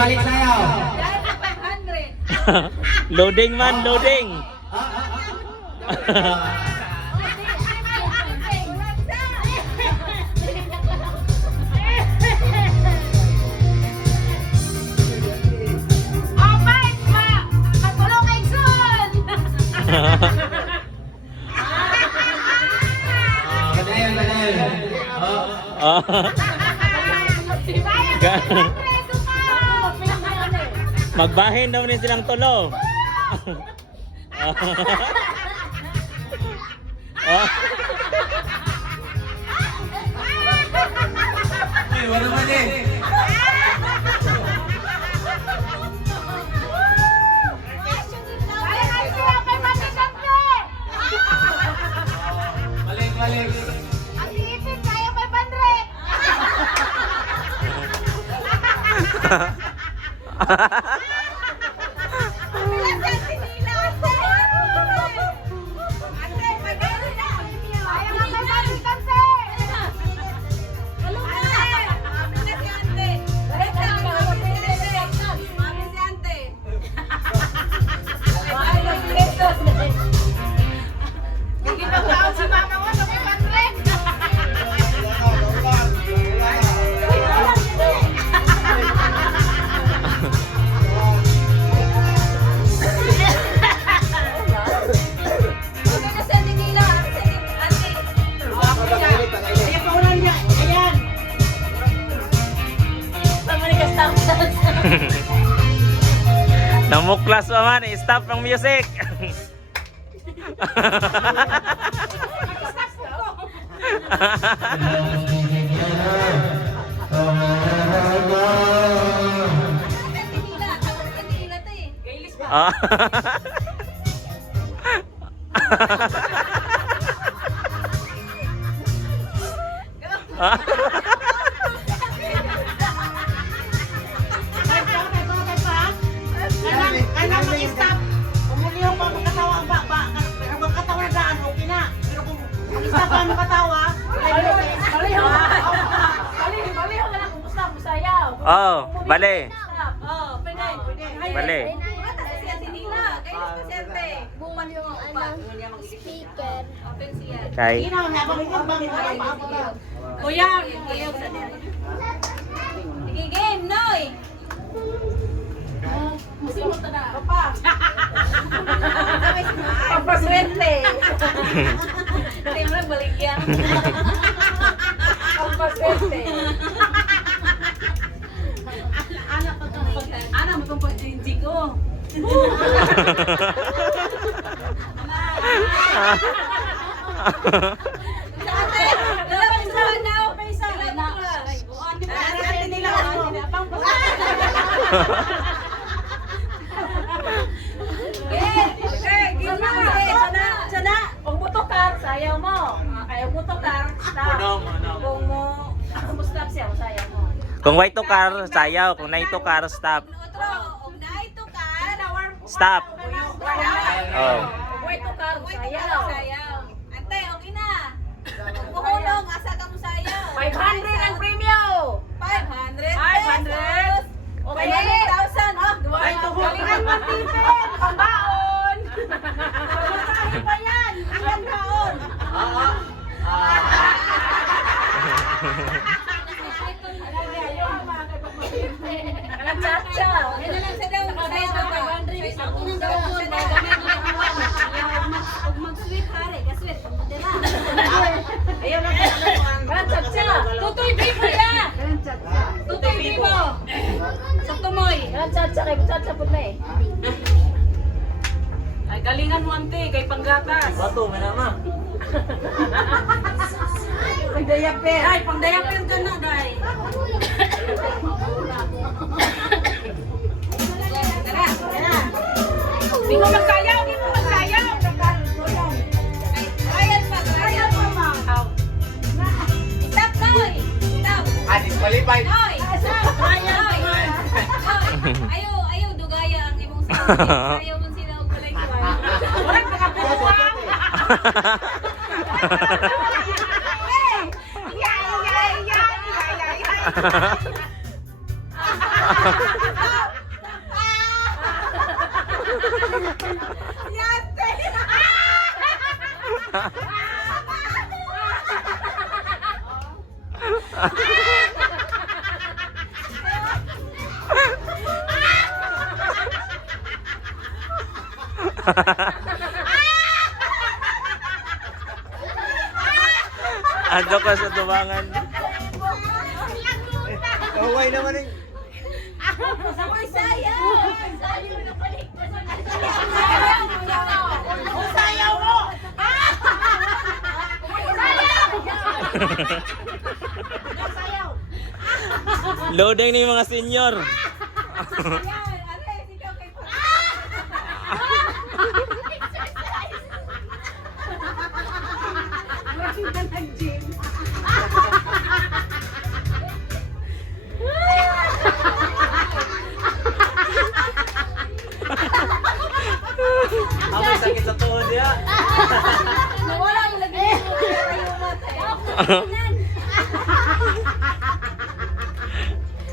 balik sayaw. Loading man, loading. Padayon, padayon. Magbahin daw ni silang tulo. Ay, wala man eh. Balik, balik. Namuklas pa man, stop ng music. Oh, bale. Bale. Speaker. Kay. Kuya, sige game, Noy. Musimot na. Papa. Papa swerte. Hindi mo balik yan. Papa swerte. Anak mo itong pag-jinji ko. Sayaw mo. Ayaw mo to car, stop. Kung mo stop siya, sayaw mo. Kung white to car, sayaw. Kung night to car, stop. Stop. Oh. White to car, sayaw. Ante, okay na. Kukulong, asa ka mo sayaw? 500 ang premium. 500 500. Okay. 1,000. Oh, Galingan mo, Stephen. Pambaon. Pambaon pa yan. Ilan baon? Nagchatcha. Yan na lang sa daw. Mag-sweet pare, ka-sweet. Ayun na. Nagchatcha. Tutoy bibo yan. Tutoy bibo. Sa tumoy. Nagchatcha kay chatcha pud na eh. Ay galingan mo ante kay panggatas. Bato, may nama. Pangdayaper. Ay pangdayaper ka na dai. Di mo magsayaw, di mo magsayaw. Ayan pa, ayan pa, ma. Stop, Noy. Stop. Disqualified. Noy. Stop. Noy. Ayaw, dugaya ang imong sayaw. Ayaw mo sila og balay ko. Wala makapuwang. Ay! Ando ka sa tubangan. Kaway naman eh. Sabay sayaw! Sayaw na balik! Sayaw mo! Sayaw! Loading ni mga senior. Ako sakit sa tuhod ya. Nawala yung lagi yung mata eh.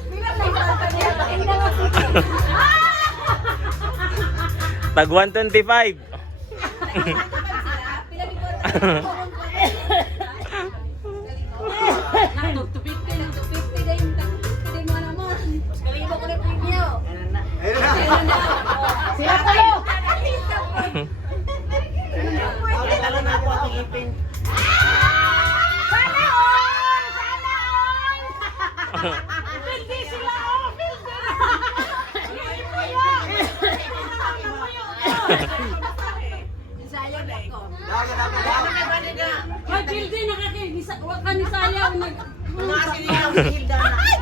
Bilang may mata niya. Tag 125. Sila tayo! Talo na ako ang ipin. Sana all! Sana all! Hindi sila all! Sayang ako. Ay, Pildi, nakakigisa. Huwag ka ni Sayaw. Ay,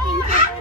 pinky!